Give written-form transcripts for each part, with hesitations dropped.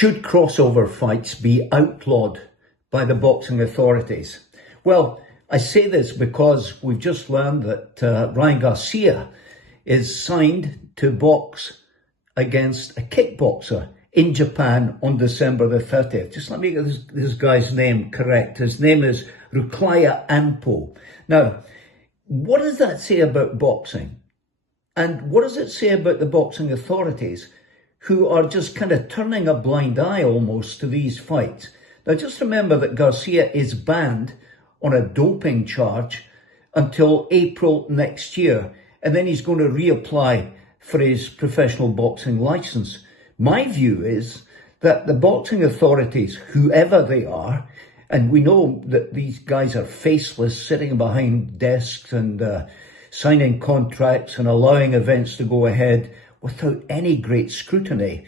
Should crossover fights be outlawed by the boxing authorities? Well, I say this because we've just learned that Ryan Garcia is signed to box against a kickboxer in Japan on December the 30th. Just let me get this guy's name correct. His name is Ruklaya Ampo. Now, what does that say about boxing? And what does it say about the boxing authorities who are just kind of turning a blind eye almost to these fights? Now, just remember that Garcia is banned on a doping charge until April next year, and then he's going to reapply for his professional boxing license. My view is that the boxing authorities, whoever they are, and we know that these guys are faceless, sitting behind desks and signing contracts and allowing events to go ahead without any great scrutiny.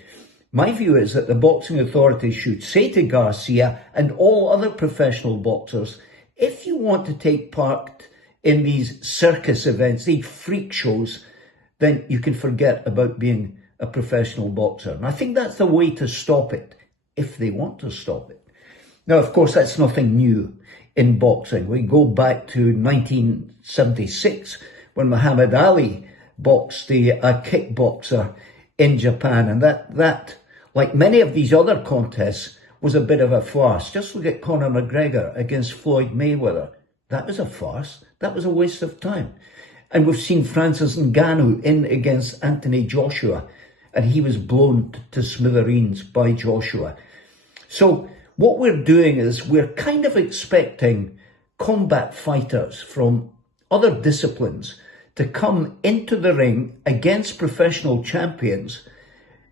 My view is that the boxing authorities should say to Garcia and all other professional boxers, if you want to take part in these circus events, these freak shows, then you can forget about being a professional boxer. And I think that's the way to stop it, if they want to stop it. Now, of course, that's nothing new in boxing. We go back to 1976 when Muhammad Ali boxed a kickboxer in Japan. And that, like many of these other contests, was a bit of a farce. Just look at Conor McGregor against Floyd Mayweather. That was a farce. That was a waste of time. And we've seen Francis Ngannou in against Anthony Joshua, and he was blown to smithereens by Joshua. So what we're doing is we're kind of expecting combat fighters from other disciplines to come into the ring against professional champions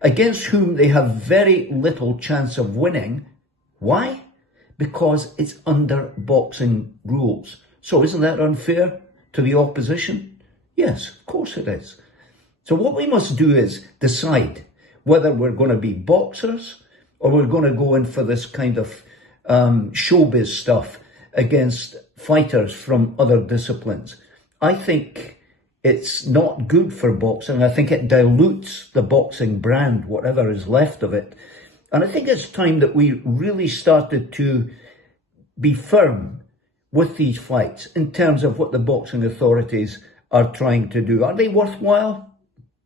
against whom they have very little chance of winning. Why? Because it's under boxing rules. So isn't that unfair to the opposition? Yes, of course it is. So what we must do is decide whether we're going to be boxers or we're going to go in for this kind of showbiz stuff against fighters from other disciplines. I think it's not good for boxing. I think it dilutes the boxing brand, whatever is left of it. And I think it's time that we really started to be firm with these fights in terms of what the boxing authorities are trying to do. Are they worthwhile?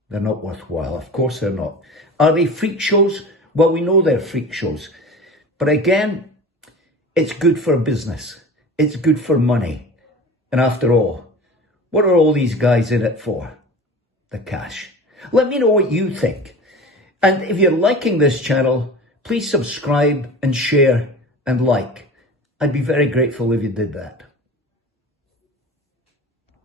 They're not worthwhile. Of course they're not. Are they freak shows? Well, we know they're freak shows. But again, it's good for business. It's good for money. And after all, what are all these guys in it for? The cash. Let me know what you think. And if you're liking this channel, please subscribe and share and like. I'd be very grateful if you did that.